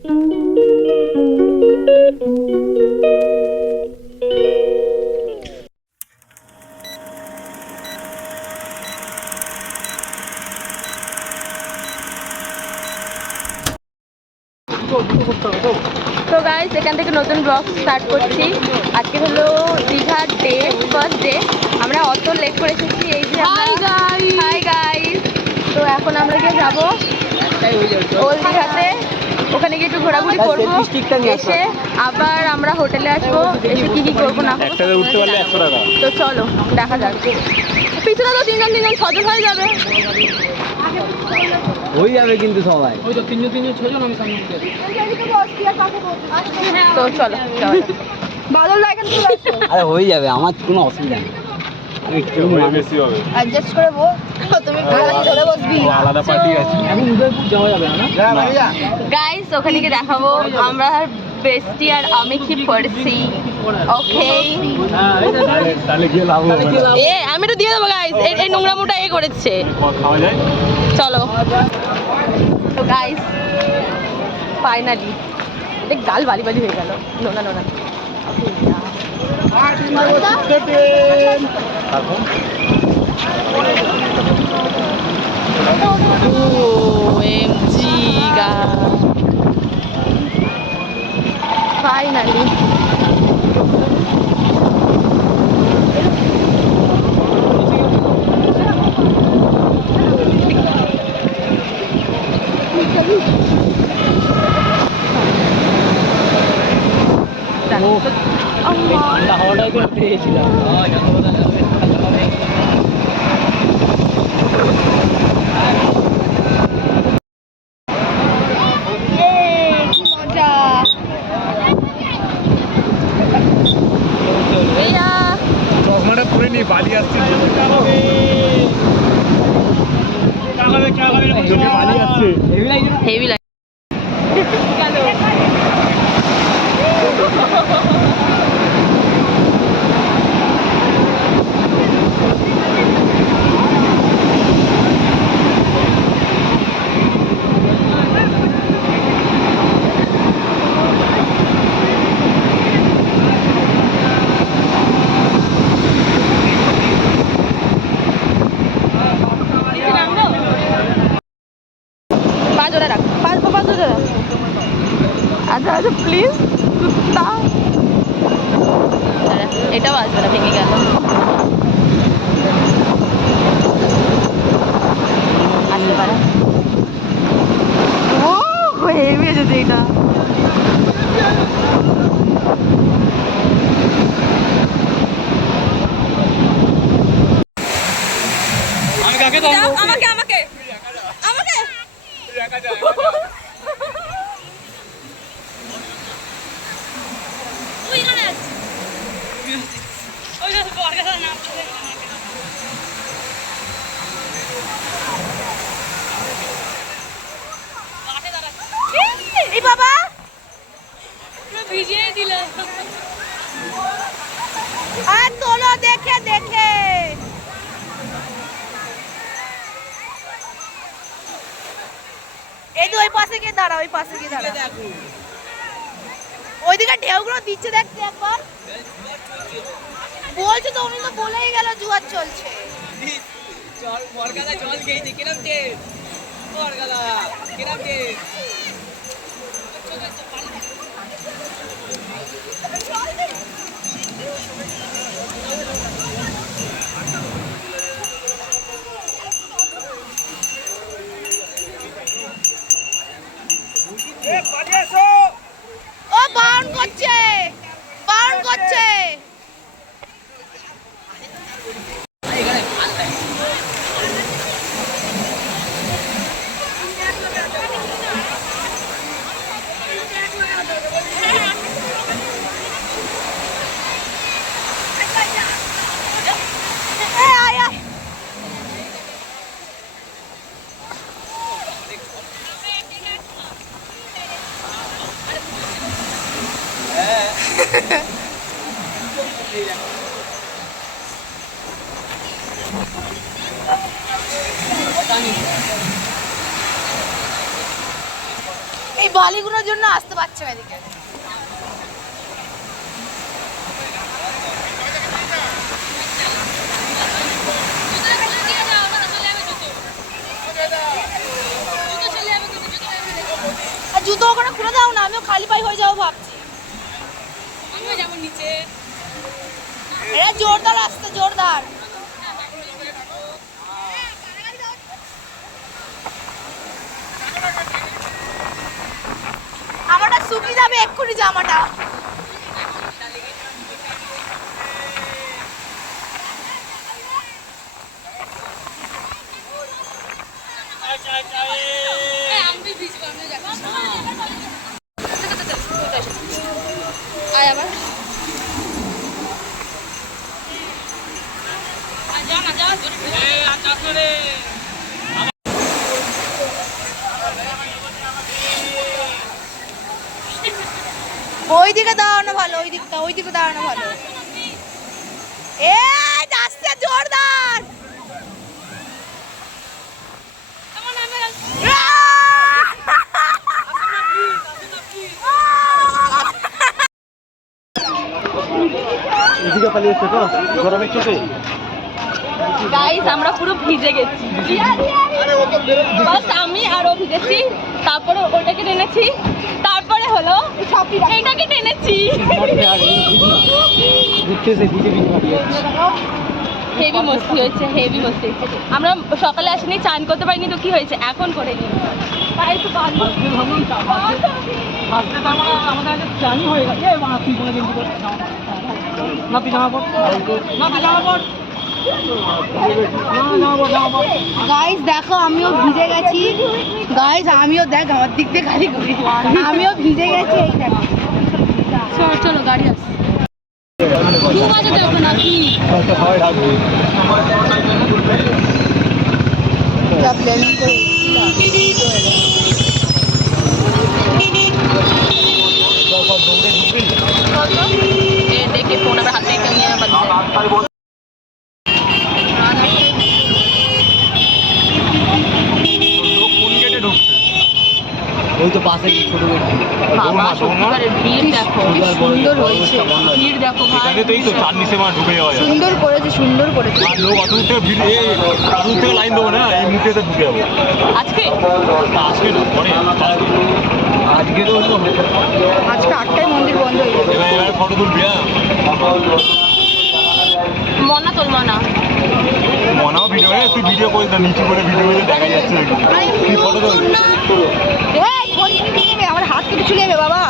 তো গাইস এখান থেকে নতুন ব্লগ স্টার্ট করছি। আজকে হলো দীঘার ডে, ফার্স্ট ডে। আমরা অত লেট করে এসেছি। এই যে হাই গাইস, তো এখন আমরা গিয়ে যাবো ওল্ড দীঘাতে। ওখানে গিয়ে একটু ঘোরাঘুরি করবো, এসে আবার আমরা হোটেলে আসবো, এসে কি কি করবো না করবো। তো চলো দেখা যাক। পিছনে তো তিনজন 6জন হয়ে যাবে। হয়ে যাবে কিন্তু সবাই। ওই তো 3জন 6জন আমি সামনে। তো চলো বাদল দা এখানে চলে আসো। আরে হয়ে যাবে, আমার কোনো অসুবিধা নেই। বেশি হবে অ্যাডজাস্ট করে বল। তুমি ধরে বসবি, আলাদা পার্টি আছে। এখন উদয়পুর যাওয়া যাবে না? গাইস ওখানে গিয়ে দেখাবো আমরা বেস্টি আর আমি কি পড়ছি। ওকে তাহলে গিয়ে লাভ হবে না। আমি তো দিয়ে দেবো গাইস। এই নোংরামোটা করেছে। খাওয়া যায়? চলো। তো গাইস ফাইনালি গাল বালি বালি হয়ে গেল, নোনা নোনা। OMG ফাইনালি ঠান্ডা হাওয়াটাই তো পেয়েছিলাম। চশমাটা পরে নি, বালি আসছে। বালি আসছে, হেভি লাগে। আচ্ছা আচ্ছা প্লিজ এটাও আসবে না, ভেঙে গেল। আসতে পারে। ও হেভি এসেছে এটা। আমাকে আমাকে আমাকে বাবা ভিজিয়ে দিল। আর তোলো দেখে দেখে। এই তো ওই পাশে গিয়ে দাঁড়া, ওই পাশে গিয়ে দাঁড়া। ওইদিকে ঢেউগুলো দিচ্ছে দেখতে একবার। বলছে তো, উনি তো বলেই গেল জুয়ার চলছে। জল বরগাদা জল খেয়েছে, কিরম টেস্ট? বরগাদা কিরম টেস্ট? ও বাউন্ড করছে, বাউন্ড করছে। এই বালিগুলোর জন্য আসতে পারছে না এদিকে। জুতো ওখানে খুলে দাও না, আমিও খালি পায়ে হয়ে যাবো ভাবছি। আমিও যাবো নিচে। এরা জোরদার আসতে, জোরদার। আমারটা শুকিয়ে যাবে এক্ষুনি জামাটা। আয় আবার ওই দিকে দাঁড়ানো ভালো, ওই দিকে দাঁড়ানো ভালো। এ আসছে জোরদার। এদিকে পালিয়েছে তো গরমের চোটে। গাইস আমরা পুরো ভিজে গেছি, ফার্স্ট আমি আর ও ভিজেছি, তারপরে ওটাকে টেনেছি, তারপরে হলো এইটাকে টেনেছি। হেভি মস্তি হয়েছে, হেভি মস্তি হয়েছে। আমরা সকালে আসিনি, চান করতে পারিনি, তো কি হয়েছে এখন করে নি। তাই তো গাইস দেখো আমিও ভিজে গেছি। গাইস আমিও দেখ আমার দিক দিয়ে গাড়ি ঘুরি, আমিও ভিজে গেছি। এই দেখো চলো চলো গাড়ি আসছে। দেখে ফোন আবার হাতে নিয়ে ওই তো পাশে ছোট বাবা সত্যিকারের ভিড় দেখো, সুন্দর হয়েছে ভিড় দেখো ভাই, এখানে তো এই তো চার নিচে মার ঢুকে যাওয়া যায়। সুন্দর করেছে, সুন্দর করেছে। আর লোক অত দূর থেকে ভিড়, এই অত দূর থেকে লাইন দেবো না, এই মুখেতে ঢুকে যাবো। আজকে আজকে না পরে আজকে তো আজকে 8টায় মন্দির বন্ধ হয়ে যাবে। এবার ফটো তুলবি। মনা তোল মনা মনাও ভিডিও, তুই ভিডিও করে নিচু করে ভিডিও করে দেখা যাচ্ছে তুই ফটো তুলবি। ফোন কিনে নেবে, আমার হাত কেটে চলে যাবে বাবা।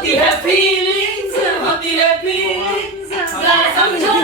होती है फीलिंग्स, होती है फीलिंग्स, समझो